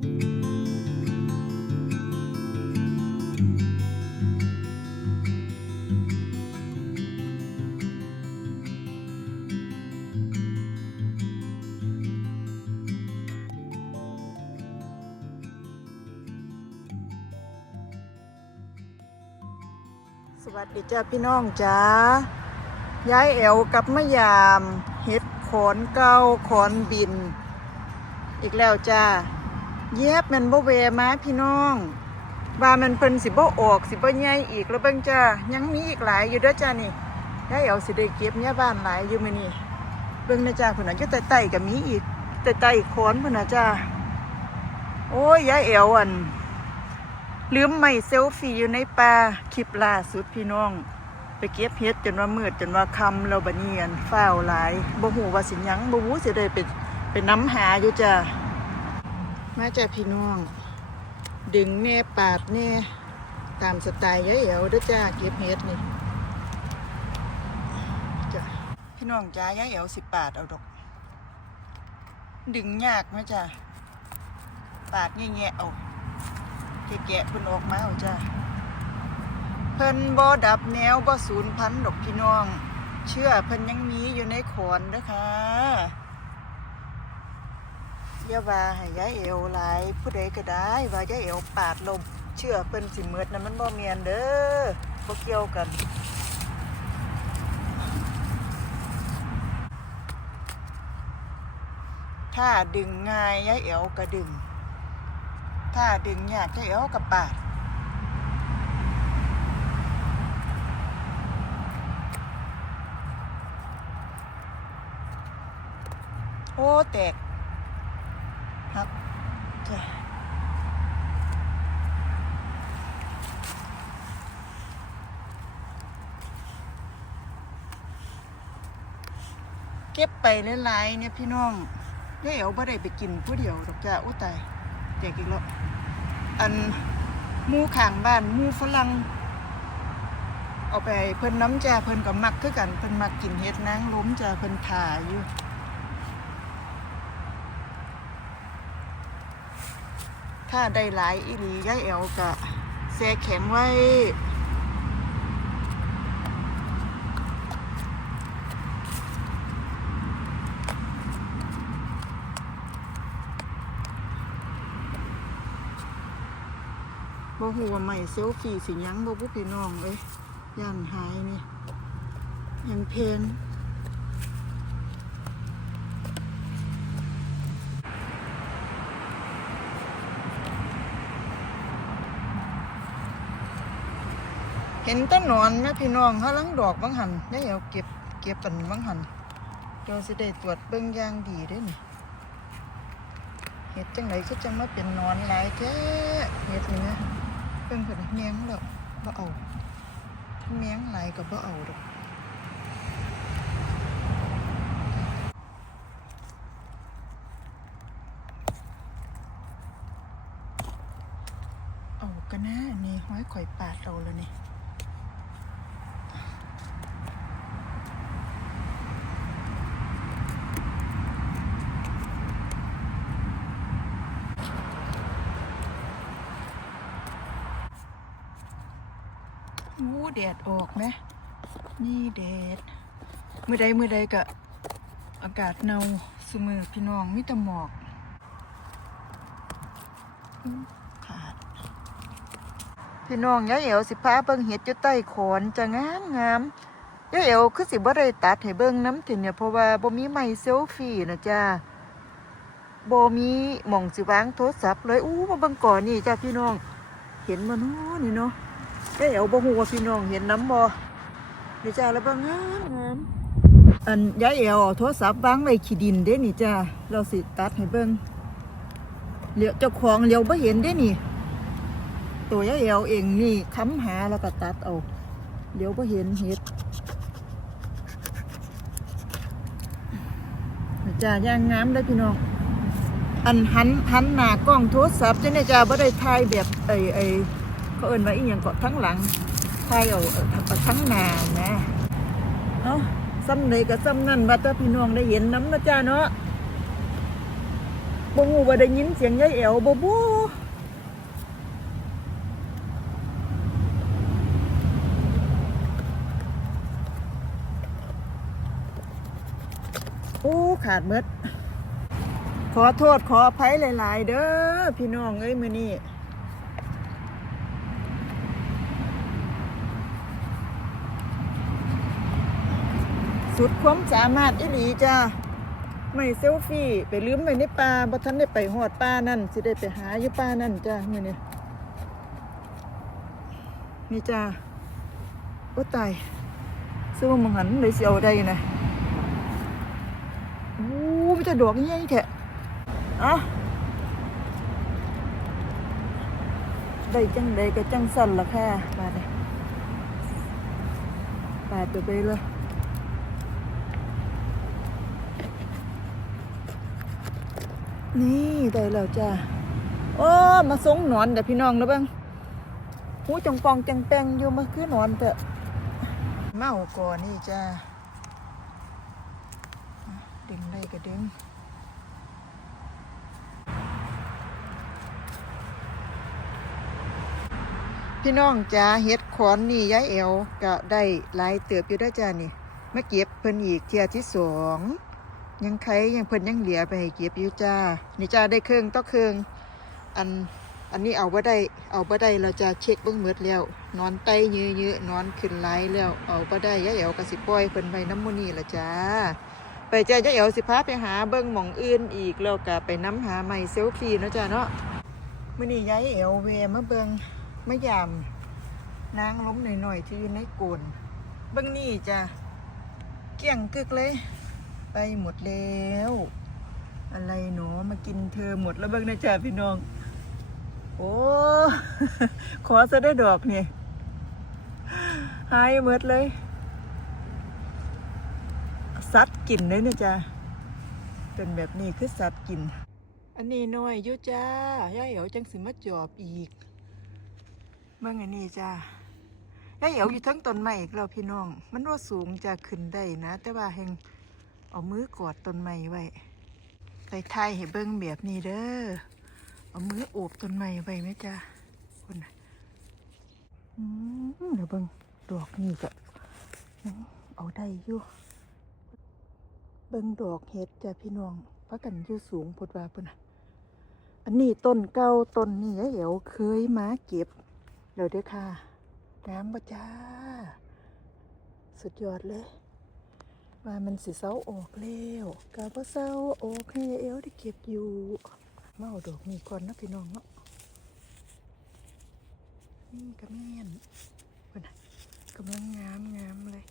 สวัสดีจ้าพี่น้องจ้าย้ายแอวกับมะยาม เห็ดขอนเก้าขอนบิน อีกแล้วจ้า เย็บแมันบ่เวมาพี่น้อง ว่ามันเพิ่นสิบ่ออกสิบ่ใหญ่อีกแล้วเบิ่งจ้ายังมีอีกหลายอยู่เด้อจ้านี่ย้ายแอวสิได้เก็บเนี่ยบ้านหลายอยู่มื้อนี้เบิ่งนะจ้าพุ่นน่ะอยู่ใต้ๆก็มีอีกใต้ๆขอนพุ่นน่ะจ้าโอ้ยยายแอวอันลืมไม่เซลฟี่อยู่ในป่าคลิปล่าสุดพี่น้อง ไปเก็บเห็ดจนว่ามืดจนว่าคำเราบัดเนียนฝ้าวหลายบ่หูว่าสิยังบ่หูสิได้ไปไปน้ำหาอยู่จ้ะ มาจ้ะพี่น้อง ดึงแน่ปาดแน่ตามสไตล์ยายแอ๋วด้อจ้าเก็บเห็ดนี่จ้ะพี่น้องจ้ายายแอ๋วสิปาดเอาดอก ดึงยากไหมจ้ะปาดแง่ๆเอาแกะๆเพิ่นออกมาเอาจ้าเพิ่นบ่ดับแนวบ่สูญพันดอกพี่น้อง เชื่อเพิ่นยังมีอยู่ในขอนเด้อค่ะ อย่าว่าให้ยายเอวหลายผู้ใดก็ได้ว่ายายเอวปาดลมเชื่อเพิ่นสิเมิดนะมันบ่แม่นเด้อบ่เกี่ยวกันถ้าดึงง่ายยายเอวก็ดึง ถ้าดึงยากจะเอากับปาดโอ้แตก ครับเก็บไปหลายๆเนี่ยพี่น้องยายเอ๋วบ่ได้ไปกินผู้เดียวดอกจ้าอุ้ตายแจกอีกแล้วอันมูข้างบ้านมูฝรั่งเอาไปเพิ่นน้ำจ้าเพิ่นก็มักคือกันเพิ่นมักกินเฮ็ดนางล้มจ้าเพิ่นถ่าอยู่ ถ้าได้หลายอีหลียายแอวก็แซ่แข็งไว้บ่ฮู้ว่าไม่เซลฟี่สิยังบ่ผู้พี่น้องเอ้ยย่านหายนี่ยังเพน ห็นต้นหนอนนะพี่น้องเขาลังดอกบางหันได้เอาเก็บเก็บปันบางหันเดี๋ยวสิได้ตรวจเบิ่งยางดีด้อนี่เห็ดจังไหนก็จังมาเป็นนอนหลายแท้เห็ดนี่นะเพิ่งเพิ่นแมงแล้วบ่เอาแมงหลายก็บ่เอาดอกเอากันนะนี่ห้อยข่อยปาดเอาแล้วนี่วู้ แดดออกไหมนี่แดดมือใดมือใดก็อากาศหนาวสมือพี่น้องมีแต่หมอกขาดพี่น้องยายเอ๋วสิพาเบิ่งเห็ดอยู่ใต้ขอนจะงามงามยายเอ๋วคือสิบ่ได้ตัดให้เบิ่งน้ำติเนี่ยเพราะว่าบ่มีไม้เซลฟี่นะจ้าบ่มีหม่องสิวางโทรศัพท์เลยอู้มาเบิ่งก่อนนี่จ้าพี่น้อง เห็นบ่เนาะนี่เนาะ ยายเอ๋วบ่ฮู้ว่าพี่น้องเห็นน้ำบ่นี่จ้าแล้วบ่งามงามอันยายเอ๋วโทรศัพท์วางไว้ขี้ดินเด้นี่จ้าเราสิตัดให้เบิ่งเลียวเจ้าของเลียวบ่เห็นเด้นี่ ตัวยายเอวเองนี่ค้ำหาแล้วก็ตัดเอาเดี๋ยวพอเห็นเห็ดจ้าย่างงามเลยพี่น้อง อันหันหันหน้ากล้องโทรศัพท์จะเนี่ยจ้าบ่ได้ถ่ายแบบไอ้ไอ้ เขาเอินว่าอีหยังก็ทั้งหลังถ่ายเอาเอาทั้งน้านะเอ้าซ้ำไหนก็ซ้ำนั่นว่าแต่พี่น้องได้เห็นน้ำนะจ้าเนาะบ่งูว่าได้ยินเสียงยายแอวบ่บูโอ้ขาดเมดขอโทษขออภัยหลาย ๆ เด้อพี่น้องเอ้ยมือนี้ สุดความสามารถอีหลีจ้าไม่เซลฟี่ไปลืมไว้ในป่าบ่ทันได้ไปหอดป่านั่นสิได้ไปหาอยู่ป่านั่นจ้ามือนี้นี่จ้าโอ้ตายซื้อมามังหันเลยสิเอาได้นะโอ้มีแต่ดอกใหญ่แท้อะได้จังใดก็จังสั่นละค่ะมาเลยปาตัวไปเลย นี่ได้แล้วจ้าโอ้มาสงหนอนเดี๋ยวพี่น้องนะเบ้างหูจังปองจังแปงอยู่มาคือหนอนเถอะเมาก่อนนี่จ้าดึงได้ก็ดึงพี่น้องจ้าเฮ็ดขอนนี่ย้ายเอวก็ได้หลายเติบอยู่ได้จ้านี่มาเก็บเพิ่นอีกเที่ยที่สอง ยังไขยังเพิ่นยังเหลือไปให้เก็บอยู่จ้า นี่จ้าได้เครื่องต่อเครื่องอันอันนี้เอาบ่ได้ เอาบ่ได้เราจะเช็คเบิ่งหมดแล้ว นอนไตเยอะๆนอนขึ้นไหลแล้ว เอาบ่ได้ย้ายเอวก็สิปล่อยเพิ่นไว้น้ำมูนี่ละจ้า ไปจ้าย้ายเอวสิพาไปหาเบิ่งหม่องอื่นอีกแล้วก็ไปน้ำหาใหม่เซลฟี่เนาะจ้าเนาะมื้อนี้ยายเอวเวมาเบิ่งมะยามนางล้มหน่อยๆที่อยู่ในโกนเบื้องนี่จ้ะเกลี้ยงกึกเลย ไปหมดแล้ว อะไรหนูมากินเธอหมดแล้วเบื้องนะจ้ะพี่น้อง โอ้ ขอซะได้ดอกเนี่ยหายหมดเลยสัตว์กินเลยนะจ๊ะเป็นแบบนี้คือสัตว์กิน อันนี้น้อยอยู่จ้าย่าเอ๋วจังสิมาจอบอีกเมื่อไงนี่จ้าไอ้เอ๋วอยู่ทั้งต้นไม้อีกแล้วพี่น้อง มันว่าสูงจะขึ้นได้นะ แต่ว่าแหง เอามือกอดต้นไม้ไว้ไปไทยให้เบิ้งแบบนี้เด้อ เอามือโอบต้นไม้ไว้ไหมจ้าคนน่ะอืมเดี๋ยวเบิ้งดอกนี่ก็ยังเอาได้อยู่ เบิ้งดอกเห็ดจ้าพี่น้องพักกันอยู่สูงพดว่าเพิ่นน่ะอันนี้ต้นเก่าต้นนี่ไอ้เอ๋วเคยมาเก็บเดี๋ยวเด้อค่ะน้ำปะจ้า สุดยอดเลย ว่ามันสิเศร้าออกแล้วกาบ่เศร้าออกให้เอวได้เก็บอยู่มาเอาดอกนี้ก่อนนะพี่น้องเนาะนี่กระเมียนเพิ่นะกำลังงามงามเลย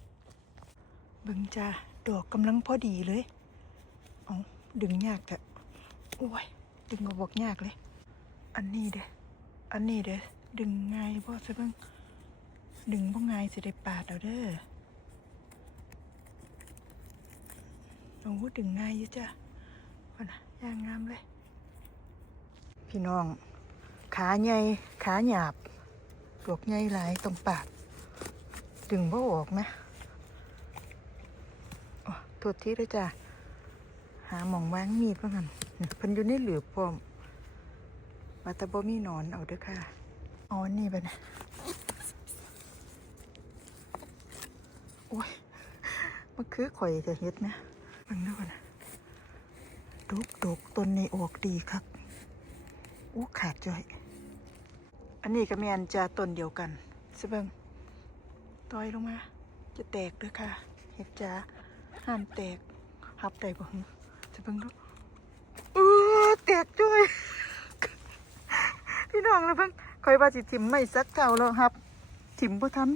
เบิ่งจ้าดอกกำลังพอดีเลยเอาดึงยากแต่โอ้ยดึงมาบอกยากเลย อันนี้เด้ออันนี้เด้อดึงง่ายบ่ซะเบิ่งดึงบ่ง่ายสิได้ปาดเอาเด้อ โอ้ดึงง่ายอยู่จ้ะคนน่ะย่างงามเลย พี่น้อง ขาใหญ่ขาหยาบดอกใหญ่หลายตรงปาก ดึงบ่ออกนะอ๋อโทษทีด้วยจ้ะหาหมองวางมีดว่างั้นเพิ่นอยู่ในหลืบพร้อมว่าแต่บ่มีนอนเอาเด้อค่ะอ๋อนี่บันะโอ้ยมันคือข่อยจะเฮ็ดนะเบิ่งดูก่อนนะดกดกต้นนี้ออกดีครับโอ้ขาดจ้อย อันนี้ก็แมนจะต้นเดียวกันสิเบิ่งต่อยลงมา จะแตกด้อค่ะเฮ็ดจ้าห้ามแตกหับได้บ่หึจะเบิ่งดูเออแตกจ้วยพี่น้องเลยเพิ่งคอยว่าสิถิ่มไม่สักเท่าแล้วครับ ถิ่มบ่ทัน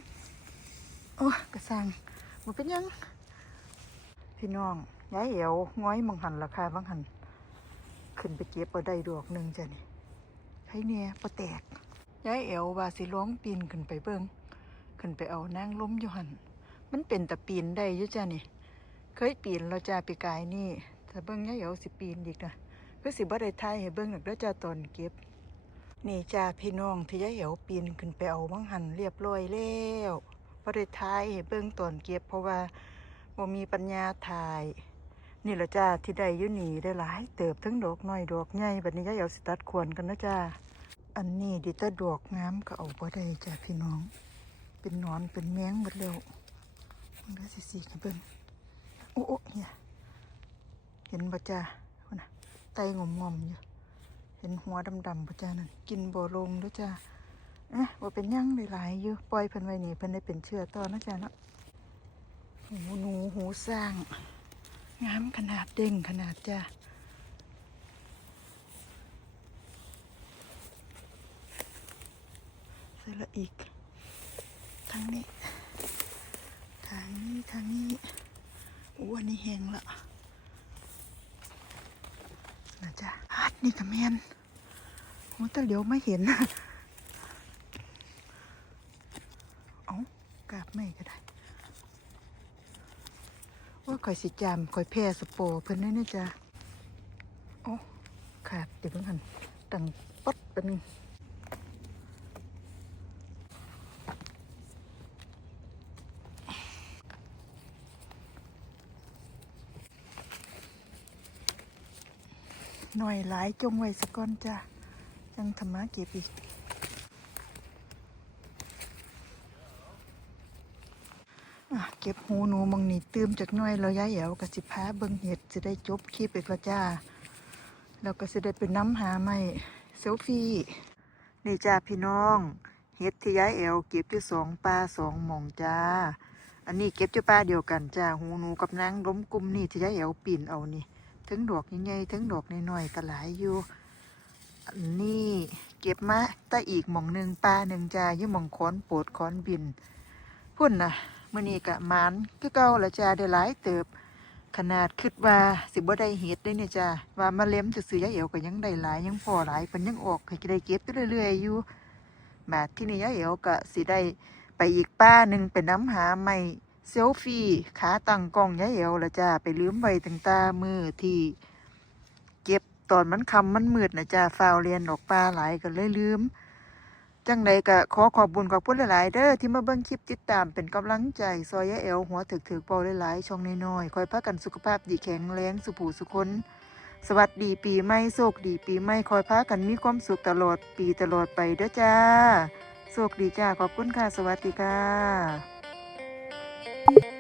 โอ้กระสังบ่เป็นยัง พี่น้อง ย้ายเอวง้อยมังหันราคาบางหัน ขึ้นไปเก็บเอาได้ดอกหนึ่งจ้ะนี่ให้เนี่ยบ่แตกย้ายเอวว่าสิร้องปีนขึ้นไปเบิ่งขึ้นไปเอานางล้มอยู่หัน มันเป็นแต่ปีนได้ยู่จ้ะนี่ เคยปีนเราจะปีกายนี่แต่เบิ้งยายเหี่ยวสิปีนอีกนะคือสิบ่ได้ทายให้เบิ้งหนักแล้วจ้าตอนเก็บ นี่จ้าพี่น้องที่ยายเหี่ยวปีนขึ้นไปเอาวังหันเรียบร้อยแล้วบ่ได้ทายให้เบิ้งตอนเก็บเพราะว่าบ่มีปัญญาถ่าย นี่ละจ้าที่ได้ยู่นี่ได้หลาย เติบทั้งดอกน้อยดอกใหญ่บัดนี้ยายเอาสิตัดควรกันนะจ้าอันนี้ดิตาดอกงามก็เอาบ่ได้จ้าพี่น้อง เป็นนอนเป็นแมงหมดแล้วมันก็สิสีกันเบิ่งโอ้โอ้เนี่ยเห็นบ่จ้าพุ่นน่ะไตงอมๆอยู่เห็นหัวดำๆบ่จ้านั่นกินบ่ลงด้อจ้าเอ๊ะว่าเป็นยังหลายๆอยู่ปล่อยเพิ่นไว้นี่เพิ่นได้เป็นเชื้อต่อนะจ้าเนาะหูหนูหูสร้าง งามขนาดเด้งขนาดจ้าใส่ละอีก ทางนี้ ทางนี้ทางนี้อู้อันนี้แหงละนะจ๊ะฮัดนี่กับแมนโอ้แต่เหลียวไม่เห็นเอากราบไม่ก็ได้ ข่อยสิจามข่อยแพ้สโปเพิ่นนี่นะจ๊ะโอ้ขาดเดี๋ยวเพิ่งหันตังป๊ดไปหนึ่งหน่อยหลายจงไว้สก่อนจ้ะ จังธรรมะเก็บอีก อะ เก็บหูหนูมังนี่ตื่มจากน้อยเราย้ายแอวกับสิพาเบิ่งเห็ดจะได้จบคลิปอีกแล้วจ้าแล้วก็สิได้เป็นน้ำหาไม่เซลฟี่นี่จ้าพี่น้อง เห็ดที่ย้ายแอวเก็บที่สองปลาสองหม่องจ้า อันนี้เก็บที่ปลาเดียวกันจ้าหูหนูกับนางล้มกลุ่มนี่ที่ย้ายแอวปีนเอานี่ทั้งดอกใหญ่ๆทั้งดอกน้อยๆก็หลายอยู่อันนี้เก็บมาแต่อีกหม่องหนึ่งปลาหนึ่งจ้ายู่หม่องค้อนโปดค้อนบินพุ่นนะ มื่อนี้กะมานคือเก่าละจ้าได้หลายเติบ ขนาดคิดว่าสิบ่ได้เฮ็ดได้เนี่ยจ้าว่ามาเล็มจะซื้อยาเอวก็ยังได้หลายยังพอหลายเพิ่นยังออกให้ได้เก็บเรื่อยๆอยู่บาดที่นี่ยาเอวก็สิได้ไปอีกป้าหนึ่งไปน้ำหาใหม่เซลฟี่ขาตั้งกล้องยาเอวละจ้าไปลืมไว้ตั้งตามือที่เก็บตอนมันคำมันมืดนะจ้าฟาวเรียนออกปลาหลายก็เลยลืม จังใดก็ขอขอบบุญขอบคุณหลายๆเด้อที่มาเบิ่งคลิปติดตามเป็นกำลังใจซอยยะเอวหัวถึกถือเป่าหลายๆช่องน้อยๆคอยพักกันสุขภาพดีแข็งแรงสุผูสุคนสวัสดีปีใหม่โชคดีปีใหม่คอยพักันมีความสุขตลอดปีตลอดไปเด้อจ้าโชคดีจ้าขอบคุณค่ะ สวัสดีค่ะ